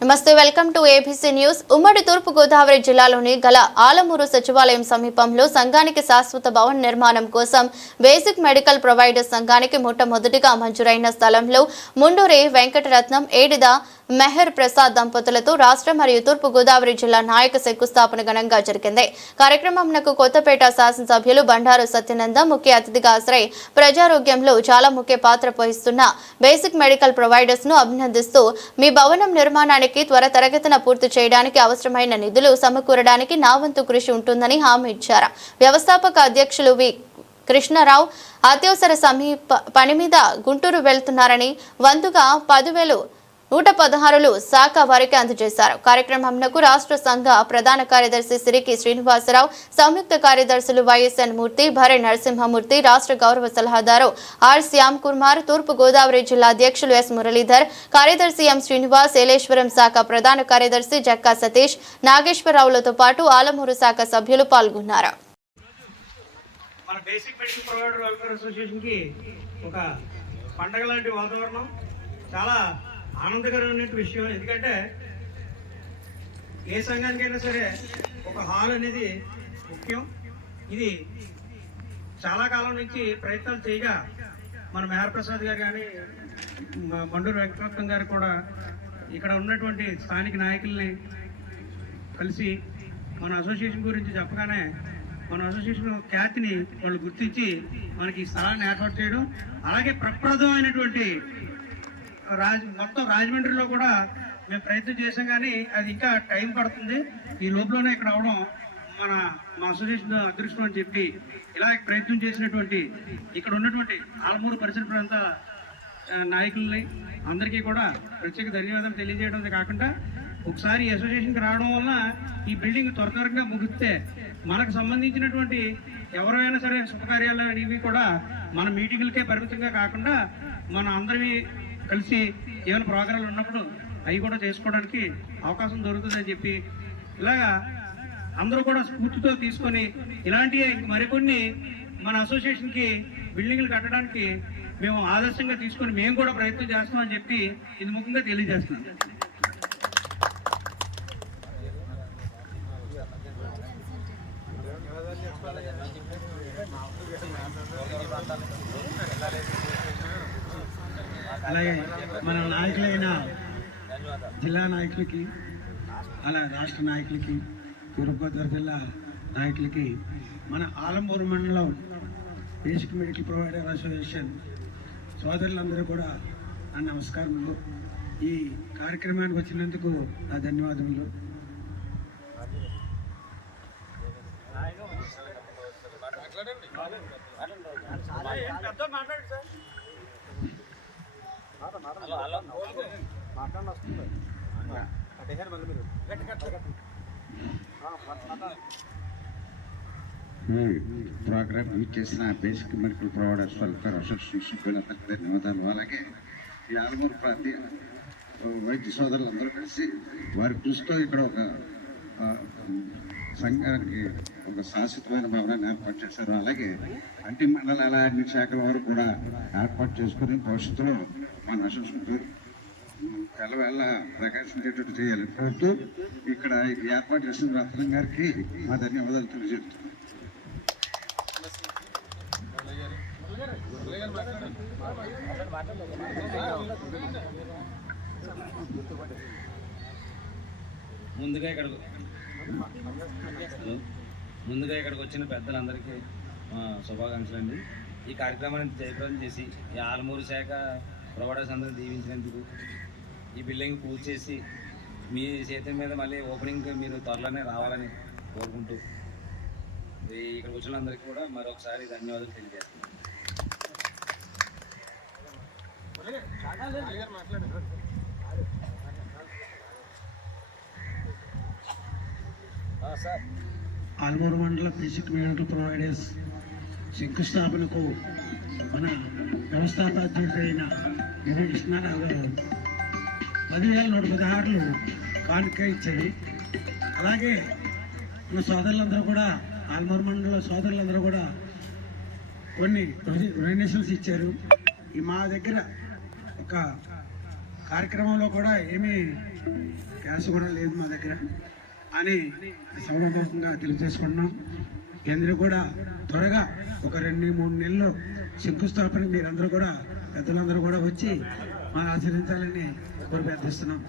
నమస్తే welcome to ABC news ఉమ్మడి తూర్పు గోదావరి జిల్లాలోని గల ఆలమూరు సచివాలయం సమీపంలో సంఘానికి శాశ్వత భవన నిర్మాణం కోసం బేసిక్ మెడికల్ ప్రొవైడర్ సంఘానికి మొట్టమొదటిగా మంజూరైన స్థలంలో ముండూరి వెంకటరత్నం ఏడిద మెహర్ ప్రసాద్ దంపతులతో రాష్ట్ర మరియు తూర్పు గోదావరి జిల్లా నాయక శంకుస్థాపన ఘనంగా జరిగింది. కార్యక్రమంకు కొత్తపేట శాసనసభ్యులు బండారు సత్యనంద ముఖ్య అతిథిగా హాజరై ప్రజారోగ్యంలో చాలా ముఖ్య పాత్ర పోషిస్తున్న బేసిక్ మెడికల్ ప్రొవైడర్స్ను అభినందిస్తూ మీ భవనం నిర్మాణానికి త్వర తరగతిన పూర్తి చేయడానికి అవసరమైన నిధులు సమకూరడానికి నా వంతు కృషి ఉంటుందని హామీ ఇచ్చారు. వ్యవస్థాపక అధ్యక్షులు వి. కృష్ణారావు అత్యవసర సమీప పని మీద గుంటూరు వెళ్తున్నారని వంతుగా పదివేలు నూట పదహారులు శాఖ వారికి అందజేశారు. కార్యక్రమంకు రాష్ట్ర సంఘ ప్రధాన కార్యదర్శి సిరికి శ్రీనివాసరావు సంయుక్త కార్యదర్శులు వైఎస్ఎన్ మూర్తి భరే నరసింహమూర్తి రాష్ట్ర గౌరవ సలహాదారు ఆర్ శ్యామ్ కుమార్ తూర్పు గోదావరి జిల్లా అధ్యక్షులు ఎస్ మురళీధర్ కార్యదర్శి ఎం శ్రీనివాస్ ఏలేశ్వరం శాఖ ప్రధాన కార్యదర్శి జక్కా సతీష్ నాగేశ్వరరావులతో పాటు ఆలమూరు శాఖ సభ్యులు పాల్గొన్నారు. మన బేసిక్ మెడికల్ ప్రొవైడర్ వెల్ఫేర్ అసోసియేషన్కి ఒక పండగ లాంటి వాతావరణం చాలా ఆనందకరమైన విషయం ఎందుకంటే ఏ సంఘానికైనా సరే ఒక హాల్ అనేది ముఖ్యం. ఇది చాలా కాలం నుంచి ప్రయత్నాలు చేయగా మన మేహర్ ప్రసాద్ గారు కానీ మండూరు వెంకటరత్నం గారు కూడా ఇక్కడ ఉన్నటువంటి స్థానిక నాయకుల్ని కలిసి మన అసోసియేషన్ గురించి చెప్పగానే మన అసోసియేషన్ ఖ్యాతిని వాళ్ళు గుర్తించి మనకి ఈ స్థలాన్ని ఏర్పాటు చేయడం అలాగే ప్రప్రదమైనటువంటి రాజ మొత్తం రాజమండ్రిలో కూడా మేము ప్రయత్నం చేసాం కానీ అది ఇంకా టైం పడుతుంది. ఈ లోపలనే ఇక్కడ అవడం మన మా అసోసియేషన్ అదృష్టం అని చెప్పి ఇలా ప్రయత్నం చేసినటువంటి ఇక్కడ ఉన్నటువంటి ఆలమూరు పరిసర ప్రాంత నాయకులని నాయకుల్ని అందరికీ కూడా ప్రత్యేక ధన్యవాదాలు తెలియజేయడం కాకుండా ఒకసారి అసోసియేషన్కి రావడం వల్ల ఈ బిల్డింగ్ త్వర త్వరగా ముగిస్తే మనకు సంబంధించినటువంటి ఎవరైనా సరే శుభకార్యాలు అనేవి కూడా మన మీటింగులకే పరిమితంగా కాకుండా మన అందరివి కలిసి ఏమైనా ప్రోగ్రాంలు ఉన్నప్పుడు అవి కూడా చేసుకోవడానికి అవకాశం దొరుకుతుందని చెప్పి ఇలాగా అందరూ కూడా స్ఫూర్తితో తీసుకొని ఇలాంటి మరికొన్ని మన అసోసియేషన్కి బిల్డింగ్లు కట్టడానికి మేము ఆదర్శంగా తీసుకొని మేము కూడా ప్రయత్నం చేస్తామని చెప్పి ఇది ముఖ్యంగా తెలియజేస్తున్నాం. అలాగే మన నాయకులైన జిల్లా నాయకులకి అలా రాష్ట్ర నాయకులకి తూర్పుగోదావరి జిల్లా నాయకులకి మన ఆలంపూర్ మండలం బేసిక్ మెడికల్ ప్రొవైడర్ అసోసియేషన్ సోదరులందరూ కూడా నా నమస్కారములు. ఈ కార్యక్రమానికి వచ్చినందుకు నా ధన్యవాదములు. ప్రోగ్రామ్ యూజ్ చేసిన basic medical providers welfare association సభ్యులందరికీ ధన్యవాదాలు అలాగే ఈ ఆలమూరు ప్రాంతీయ వైద్య సోదరులందరూ కలిసి వారి కృషితో ఇక్కడ ఒక సంఘానికి ఒక శాశ్వతమైన భవనాన్ని ఏర్పాటు చేశారు. అలాగే అంటి మండలాల అన్ని శాఖల వారు కూడా ఏర్పాటు చేసుకుని భవిష్యత్తులో మన అసోసియేషన్ కలవేళ ప్రకాశించేటట్టు చేయాలి. కోరుతూ ఇక్కడ ఏర్పాటు చేసిన రత్నం గారికి మా ధన్యవాదాలు తెలియజేస్తున్నాం. ముందుగా ఇక్కడ ముందుగా ఇక్కడికి వచ్చిన పెద్దలందరికీ శుభాకాంక్షలు అండి. ఈ కార్యక్రమాన్ని జయప్రదం చేసి ఈ ఆలమూరు శాఖ ప్రొవైడర్స్ అందరూ దీవించినందుకు ఈ బిల్డింగ్ పూర్తి చేసి మీ చేతుల మీద మళ్ళీ ఓపెనింగ్ మీరు త్వరలోనే రావాలని కోరుకుంటూ ఇక్కడ ఇక్కడికి వచ్చిన అందరికీ కూడా మరొకసారి ధన్యవాదాలు తెలియజేస్తున్నాను. ఆల్మూరు మండల బేసిక్ మెడికల్ ప్రొవైడర్స్ శంకుస్థాపనకు మన వ్యవస్థాపాధ్యక్షుడైన అయిన కృష్ణారావు గారు పదివేల నూట పదహారులు కానుక ఇచ్చారు అలాగే మన సోదరులందరూ కూడా ఆల్మూరు మండల సోదరులందరూ కూడా కొన్ని డొనేషన్స్ ఇచ్చారు. మా దగ్గర ఒక కార్యక్రమంలో కూడా ఏమీ క్యాష్ కూడా లేదు మా దగ్గర. అని సభాముఖంగా తెలియజేసుకుంటున్నాం. కేంద్ర కూడా త్వరగా ఒక రెండు మూడు నెలల్లో శంకుస్థాపన మీరందరూ కూడా పెద్దలందరూ కూడా వచ్చి మనం ఆచరించాలని కోరి ప్రార్థిస్తున్నాం